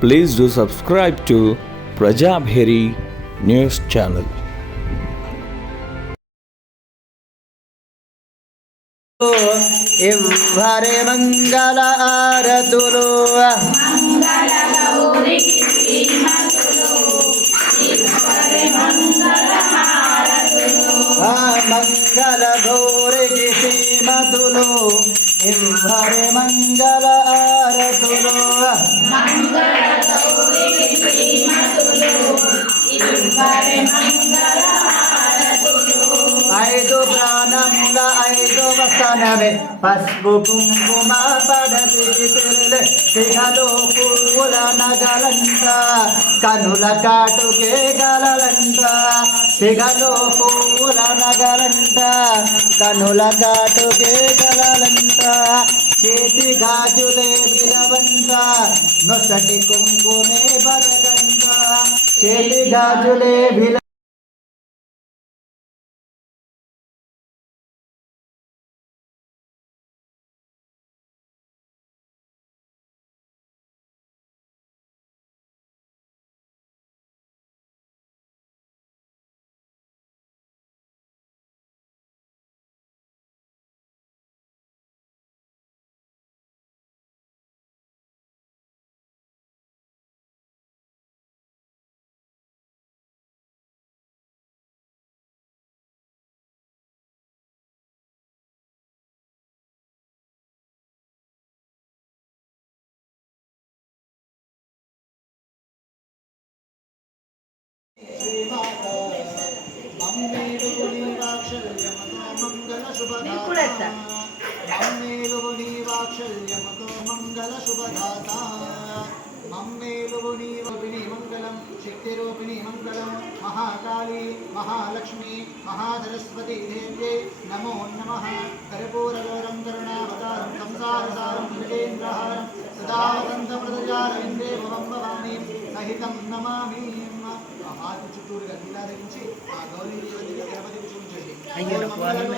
Please do subscribe to Prajabheri News Channel. ఇవ్వరి మంగళ ఆరతులు ఆ మంగళ గౌరికి శ్రీమతులు ఇవ్వరి మంగళ ఆరతులు ఐదు ప్రాణముల ఐదు వసనమే పసుపు కుంకుమ పడసి తిరులే సిగలో పువ్వుల నగలంట. కనుల కాటుకే గలంట సిగలో పువ్వుల నగలంట. కనుల కాటుకే గలంట చేతి గాజులే విలవంట నొసటి కుంకుమే బలగంట. चेली गाजुले भी వాత్సల్యమతో మంగళ శుభదాత మమ్మేలుని రూపిణి మంగళం శక్తిరూపిణి మంగళం మహాకాళీ మహాలక్ష్మి మహాసరస్వతి దేవ్యై నమో నమః కర్పూరగౌరం కరుణావతారం సంసారసారం మృగేంద్రహారం సదా వసంతమృతజారవిందే భవం భవాని సహితం నమామి ఆ ஐயோ போகணும்